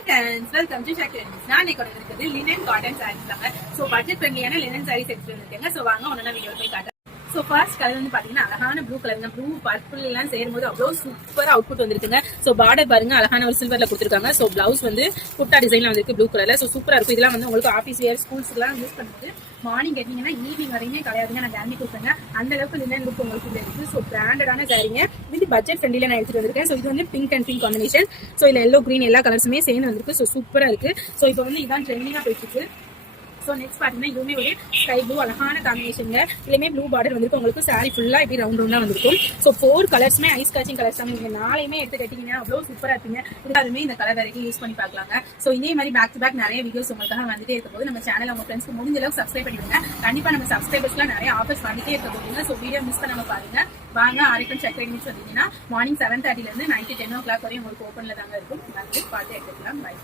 Hi friends, welcome to Shakti. நான் இன்னைக்கு கொண்டு வந்திருக்கிறது லினன் காட்டன் சாரீஸ் தாங்க. ஸோ பட்ஜெட் ஃப்ரெண்ட்லியான லினன் சாரீஸ் எடுத்துட்டு வந்திருக்கேங்க. ஸோ வாங்க ஒன்னா வீடியோ போய் காட்டுறேன். ஸோ ஃபர்ஸ்ட் கலர் வந்து பாத்தீங்கன்னா அழகான ப்ளூ கலருங்க. ப்ளூ பர்பிள் எல்லாம் சேரும்போது அவ்வளோ சூப்பர் அவுட்புட் வந்திருக்குங்க. ஸோ பார்டர் பாருங்க அழகான ஒரு சில்வர்ல கொடுத்துருக்காங்க. ஸோ பிளவுஸ் வந்து குட்டா டிசைன்ல வந்திருக்கு ப்ளூ கலர்ல. ஸோ சூப்பரா இருக்கும். இதெல்லாம் வந்து உங்களுக்கு ஆஃபீஸ் வேர் ஸ்கூல்ஸ்க்குலாம் யூஸ் பண்ணும்போது மார்னிங் கேட்டீங்கன்னா ஈவினிங் வரையுமே கிடையாதுங்க. நான் கேரண்டி கொடுப்பேங்க. அந்த அளவுக்கு லினன் லுக் உங்களுக்கு இருக்கு. ஸோ பிராண்டடான சாரீங்க. இது பட்ஜெட் ஃப்ரெண்ட்லில நான் எடுத்துட்டு வந்திருக்கேன். ஸோ இது வந்து pink and pink combination. So இதுல எல்லோ கிரீன் எல்லா கலர்ஸுமே சேர்ந்து வந்திருக்கு. ஸோ சூப்பரா இருக்கு. ஸோ இப்போ வந்து இதான் ட்ரெண்டிங்கா போயிட்டு இருக்கு. ஸோ நெக்ஸ்ட் பாத்தீங்கன்னா இதுவுமே ஒரு ஸ்கை ப்ளூ அழகான காம்பினேஷன்ல இதுலயுமே ப்ளூ பார்டர் வந்திருக்கு. உங்களுக்கு சாரி ஃபுல்லா இப்படி ரவுண்ட் ரவுண்டா வந்திருக்கும். ஸோ 4 கலர்ஸ்மே ஐஸ் கேச்சிங் கலர்ஸ் தான். நீங்க நாளையுமே எடுத்து கட்டிங்கன்னா அவ்வளோ சூப்பரா இருப்பீங்க. எல்லாருமே இந்த கலர் வரைக்கும் யூஸ் பண்ணி பார்க்கலாங்க. ஸோ இதே மாதிரி பேக் டு பேக் நிறைய வீடியோஸ் உங்களுக்காக வந்துட்டே இருக்கும் போது நம்ம சேனல் உங்க ஃப்ரெண்ட்ஸ்க்கு முடிஞ்ச அளவுக்கு சப்ஸ்கிரைப் பண்ணிடுங்க. கண்டிப்பா நம்ம சப்ஸ்கிரைபர்ஸ்லாம் நிறைய ஆஃபர்ஸ் வந்துட்டே இருக்க போதுங்க. ஸோ வீடியோ மிஸ் பண்ணாம பாருங்க. வாங்க ஆரிக்கம் செக் பண்ணி வந்தீங்கன்னா மார்னிங் 7:30 இருந்து நைட்டு 10 o'clock வரையும் உங்களுக்கு ஓப்பன்ல தாங்க இருக்கும். வந்து பார்த்து எடுத்துக்கலாம். பை.